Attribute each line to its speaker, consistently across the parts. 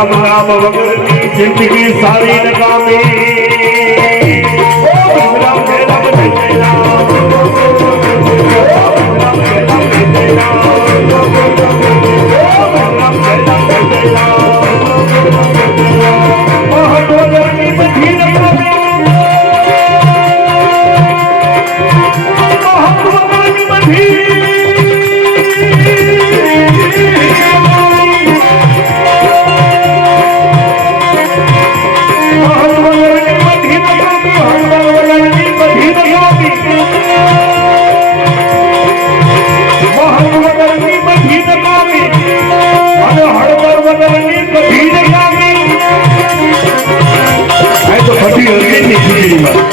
Speaker 1: રામ નામ વગરની જિંદગી સારી નકામી રામ રામ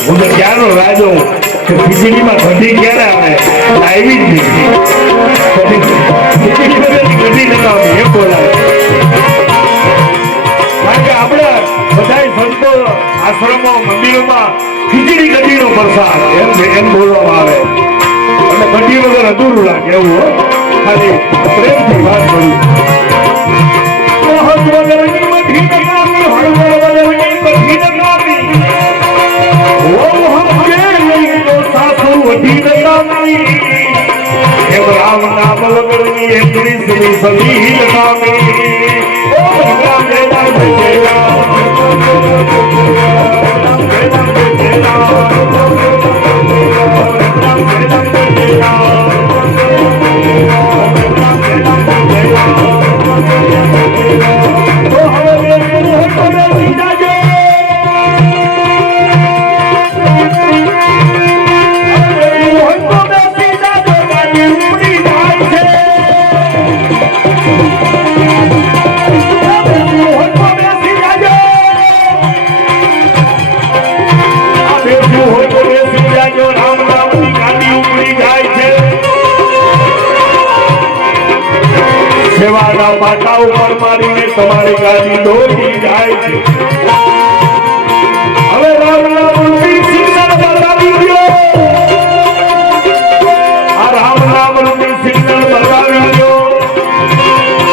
Speaker 1: હું તો ક્યારનો રાહ જોઉં કે ખીચડીમાં ઘટી ક્યારે આવે? આવી જ નહીં ઘટી નતા એમ બોલાય કારણ કે આશ્રમો, મંદિરોમાં ખીચડી કઢીનો પ્રસાદ એમ એમ બોલવામાં આવે. અને કઢી વગર અધૂરું લાગે એવું. ખાલી રામ નામ એકલી શ્રી સદી નકામી. ઓમ રામ જય રામ જય. રામ સેવાના પાટા ઉપર મારીને તમારી ગાડી દોડી જાય છે. હવે રામ નામનું સિગ્નલ બતાવી દો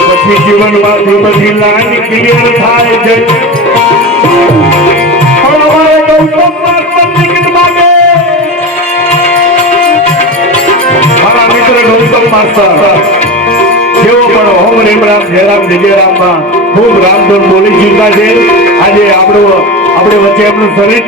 Speaker 1: પછી જીવનમાંથી બધી લાઈન ક્લિયર થાય છે. મારા મિત્ર ગૌતમ માસ્ટર. જેઓ પણ ઓમ રેમ જય રામ જય જય ખૂબ રામધૂન બોલી ચૂક્યા છે. આજે આપણું આપણે વચ્ચે એમનું શરીર